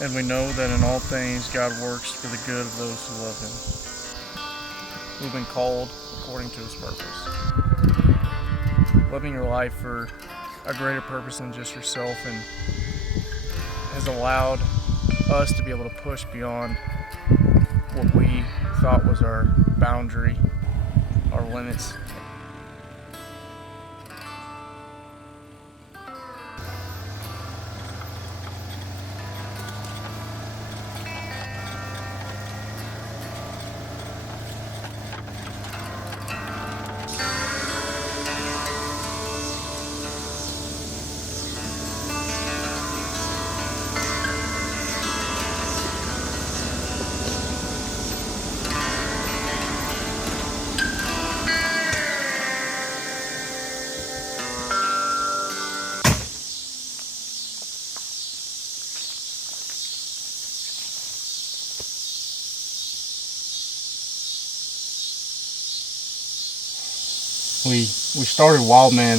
and we know that in all things God works for the good of those who love Him, who've been called according to His purpose. Living your life for a greater purpose than just yourself, and has allowed us to be able to push beyond what we thought was our boundary, our limits. We started Wildman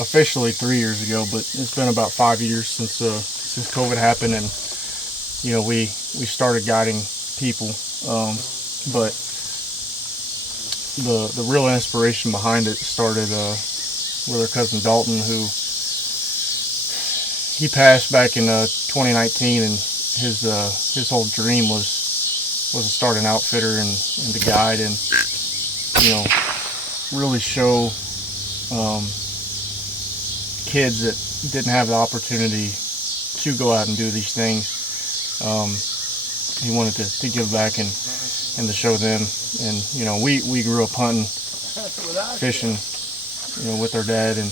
officially 3 years ago, but it's been about 5 years since COVID happened, and we started guiding people. But the real inspiration behind it started with our cousin Dalton, who he passed back in 2019, and his whole dream was to start an outfitter and to guide, and really show kids that didn't have the opportunity to go out and do these things. He wanted to give back and to show them. And we grew up hunting, fishing, with our dad, and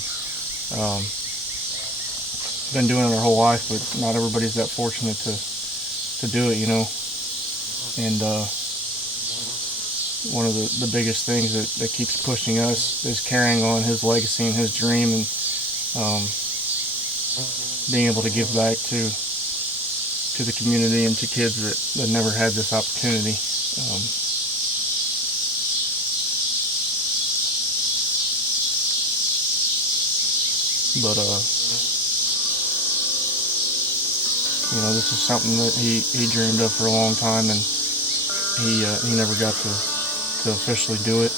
been doing it our whole life. But not everybody's that fortunate to do it, And one of the biggest things that keeps pushing us is carrying on his legacy and his dream, and being able to give back to the community and to kids that never had this opportunity. But this is something that he dreamed of for a long time, and he never got to officially do it.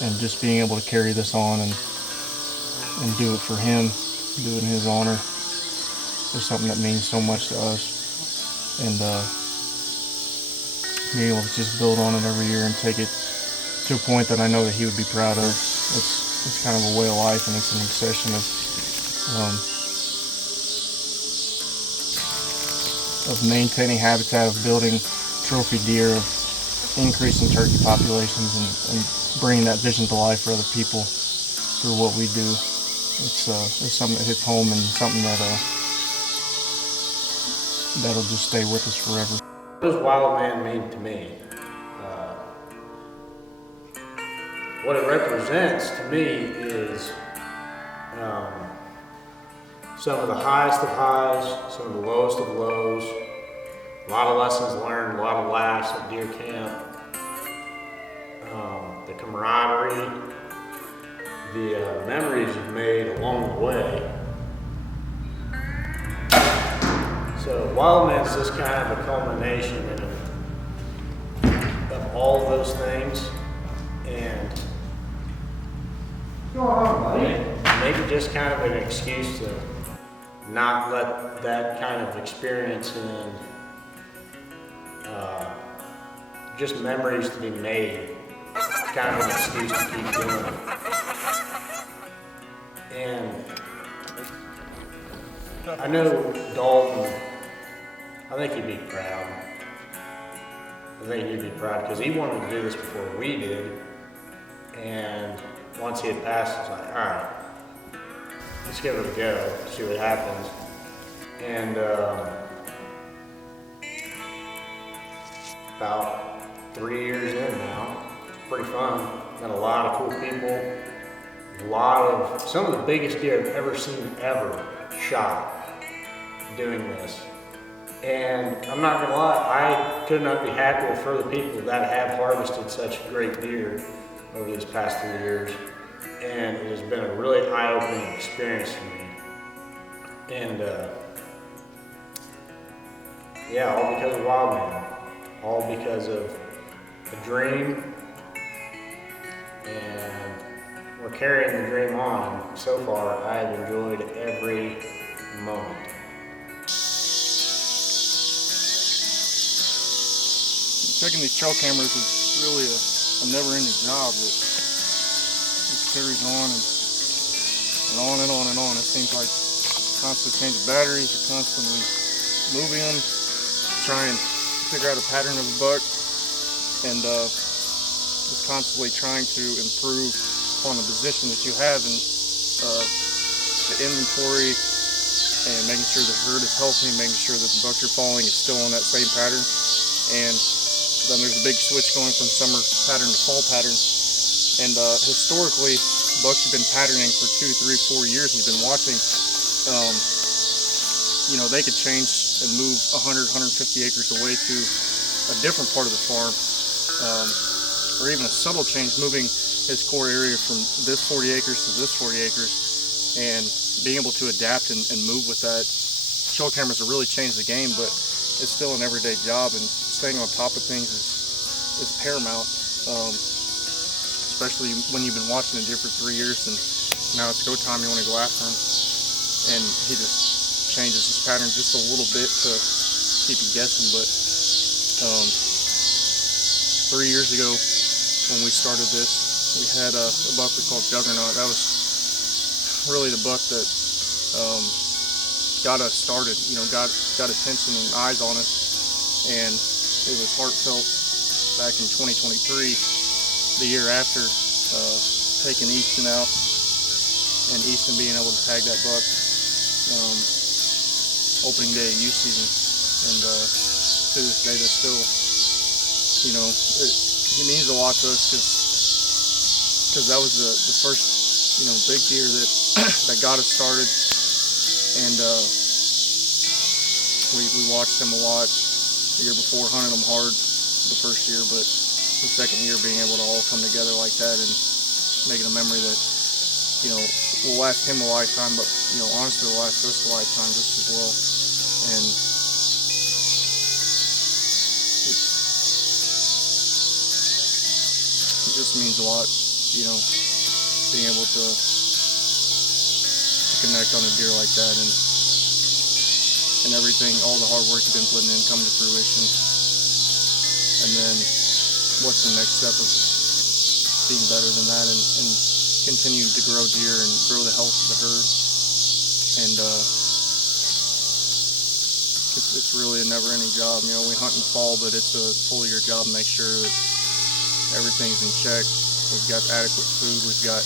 And just being able to carry this on and do it for him, do it in his honor, is something that means so much to us. And being able to just build on it every year and take it to a point that I know that he would be proud of. It's kind of a way of life, and it's an obsession of maintaining habitat, of building trophy deer, of increasing turkey populations, and bringing that vision to life for other people through what we do. It's something that hits home, and something that'll just stay with us forever. What does Wildman mean to me? What it represents to me is some of the highest of highs, some of the lowest of lows, a lot of lessons learned, a lot of laughs at deer camp, the camaraderie, the memories you've made along the way. So Wildman's just kind of a culmination of all of those things, and maybe just kind of an excuse to not let that kind of experience and just memories to be made kind of an excuse to keep doing it. And I know Dalton, I think he'd be proud. I think he'd be proud because he wanted to do this before we did. And once he had passed, it's like, all right, let's give it a go, see what happens. And about 3 years in now, it's pretty fun. Met a lot of cool people. Some of the biggest deer I've ever seen shot doing this. And I'm not gonna lie, I could not be happier for the people that have harvested such great deer over these past 3 years. And it has been a really eye-opening experience for me. And yeah, all because of Wildman. All because of a dream, and we're carrying the dream on. So far, I have enjoyed every moment. Checking these trail cameras is really a never-ending job that just carries on and on and on and on. It seems like constantly changing batteries, you're constantly moving them, trying to figure out a pattern of a buck, and just constantly trying to improve on the position that you have in the inventory, and making sure the herd is healthy, making sure that the buck you're following is still on that same pattern. And then there's a big switch going from summer pattern to fall pattern. And historically, bucks have been patterning for 2, 3, 4 years, and you've been watching. They could change and move 100, 150 acres away to a different part of the farm, or even a subtle change, moving his core area from this 40 acres to this 40 acres, and being able to adapt and move with that. Trail cameras have really changed the game, but it's still an everyday job, and staying on top of things is paramount, especially when you've been watching a deer for 3 years, and now it's go time, you want to go after him, and he just changes his pattern just a little bit to keep you guessing. But 3 years ago when we started this, we had a buck we called Juggernaut. That was really the buck that got us started, got attention and eyes on us, and it was heartfelt back in 2023, the year after taking Easton out, and Easton being able to tag that buck opening day of youth season. And to this day, that's still, he means a lot to us, because that was the first big deer that that got us started. And we watched him a lot the year before, hunted him hard the first year, but the second year being able to all come together like that and making a memory that will last him a lifetime, but honestly will last us a lifetime just as well. And it just means a lot, being able to connect on a deer like that, and everything, all the hard work you've been putting in come to fruition. And then what's the next step of being better than that, and continue to grow deer and grow the health of the herd. And it's really a never-ending job. We hunt in the fall, but it's a full-year job to make sure that everything's in check. We've got adequate food. We've got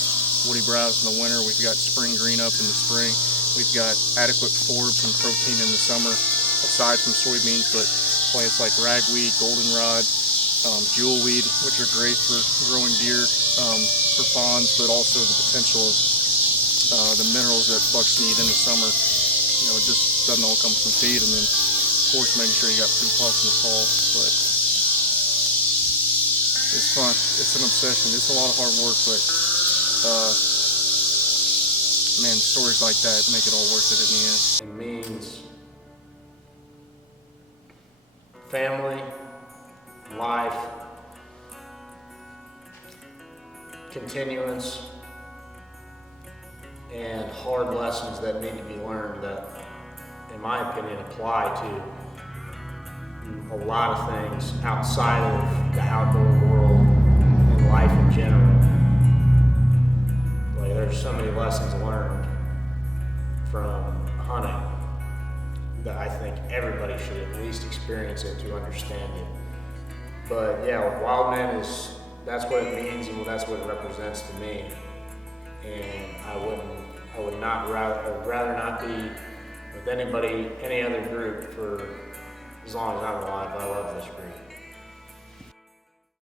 woody browse in the winter. We've got spring green up in the spring. We've got adequate forbs and protein in the summer, aside from soybeans, but plants like ragweed, goldenrod, jewelweed, which are great for growing deer, for fawns, but also the potential of the minerals that bucks need in the summer. It just doesn't all come from feed, and then of course making sure you got food plots in the fall. But it's fun. It's an obsession. It's a lot of hard work, but man, stories like that make it all worth it in the end. It means family, life, continuance, and hard lessons that need to be learned that, in my opinion, apply to a lot of things outside of the outdoor world and life in general. Like, there's so many lessons learned from hunting that I think everybody should at least experience it to understand it. But yeah, Wildman that's what it means, and that's what it represents to me. And I would rather not be with any other group for as long as I'm alive. I love this breed.